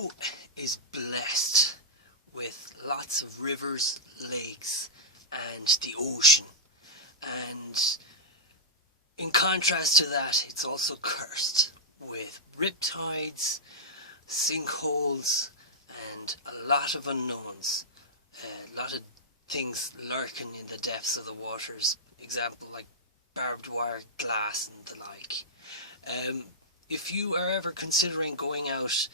Peru is blessed with lots of rivers, lakes, and the ocean. And in contrast to that, it's also cursed with riptides, sinkholes, and a lot of unknowns. A lot of things lurking in the depths of the waters. Example like barbed wire, glass, and the like. If you are ever considering going out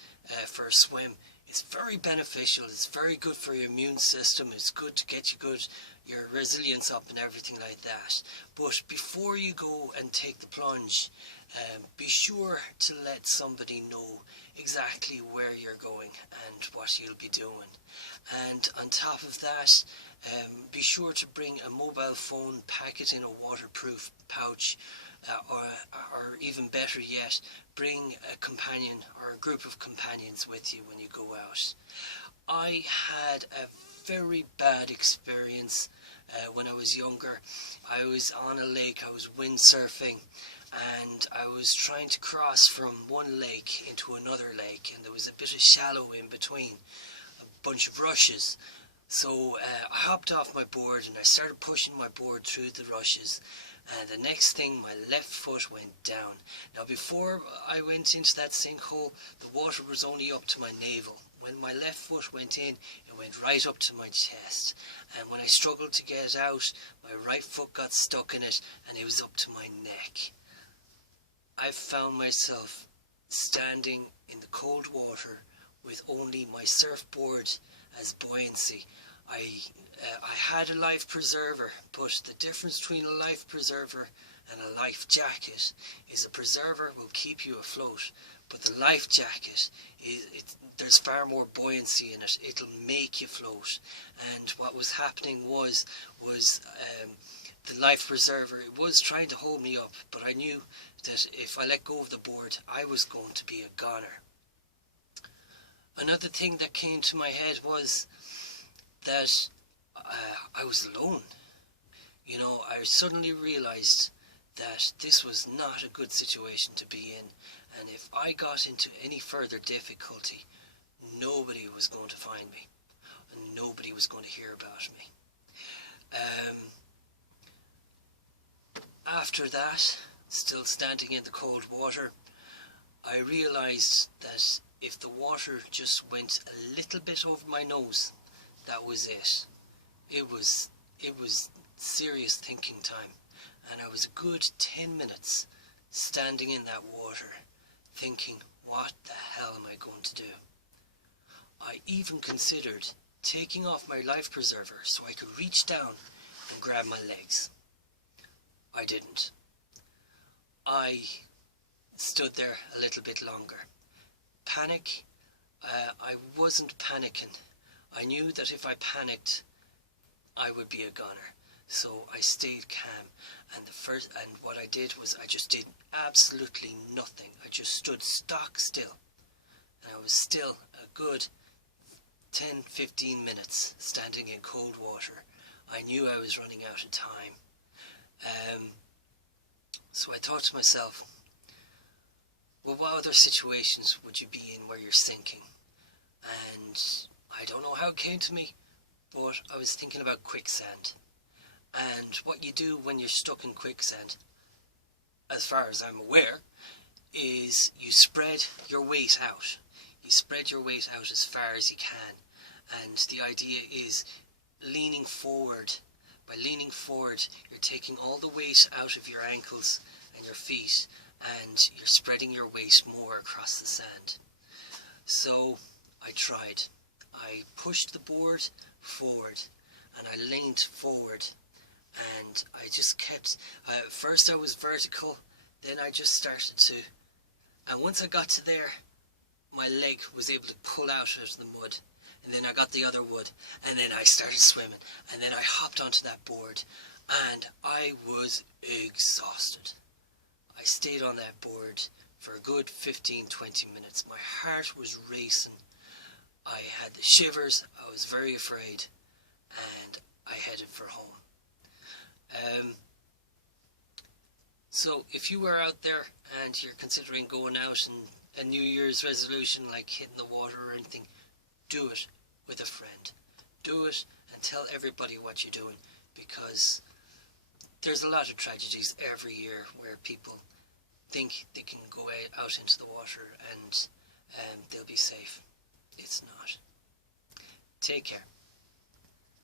for a swim, it's very beneficial. It's very good for your immune system. It's good to get your resilience up and everything like that. But before you go and take the plunge, be sure to let somebody know exactly where you're going and what you'll be doing. And on top of that, be sure to bring a mobile phone, pack it in a waterproof pouch, or even better yet, bring a companion or a group of companions with you when you go out. I had a very bad experience when I was younger. I was on a lake, I was windsurfing, and I was trying to cross from one lake into another lake, and there was a bit of shallow in between, a bunch of rushes. So I hopped off my board and I started pushing my board through the rushes, and the next thing my left foot went down. Now before I went into that sinkhole, the water was only up to my navel. When my left foot went in, it went right up to my chest, and when I struggled to get it out, my right foot got stuck in it and it was up to my neck. I found myself standing in the cold water with only my surfboard as buoyancy. I had a life preserver, but the difference between a life preserver and a life jacket is a preserver will keep you afloat, but the life jacket, there's far more buoyancy in it. It'll make you float. And what was happening was the life preserver, it was trying to hold me up, but I knew that if I let go of the board, I was going to be a goner. Another thing that came to my head was that I was alone. You know, I suddenly realized that this was not a good situation to be in, and if I got into any further difficulty, nobody was going to find me, and nobody was going to hear about me. After that, still standing in the cold water, I realized that if the water just went a little bit over my nose, that was it. It was serious thinking time, and I was a good 10 minutes standing in that water thinking, what the hell am I going to do? I even considered taking off my life preserver so I could reach down and grab my legs. I didn't. I stood there a little bit longer. Panic? I wasn't panicking. I knew that if I panicked, I would be a goner. So I stayed calm, and what I did was I just did absolutely nothing. I just stood stock still, and I was still a good 10-15 minutes standing in cold water. I knew I was running out of time. So I thought to myself, well, what other situations would you be in where you're sinking? And I don't know how it came to me, but I was thinking about quicksand. And what you do when you're stuck in quicksand, as far as I'm aware, is you spread your weight out. You spread your weight out as far as you can. And the idea is leaning forward. By leaning forward, you're taking all the weight out of your ankles and your feet, and you're spreading your weight more across the sand. So I tried. I pushed the board forward, and I leaned forward, and I just kept, first I was vertical, then I just started to, and once I got to there, my leg was able to pull out of the mud, and then I got the other wood, and then I started swimming, and then I hopped onto that board, and I was exhausted. I stayed on that board for a good 15-20 minutes. My heart was racing. I had the shivers. I was very afraid, and I headed for home. So if you are out there and you're considering going out and a New Year's resolution like hitting the water or anything, do it with a friend. Do it and tell everybody what you're doing, because there's a lot of tragedies every year where people think they can go out into the water and they'll be safe. It's not. Take care.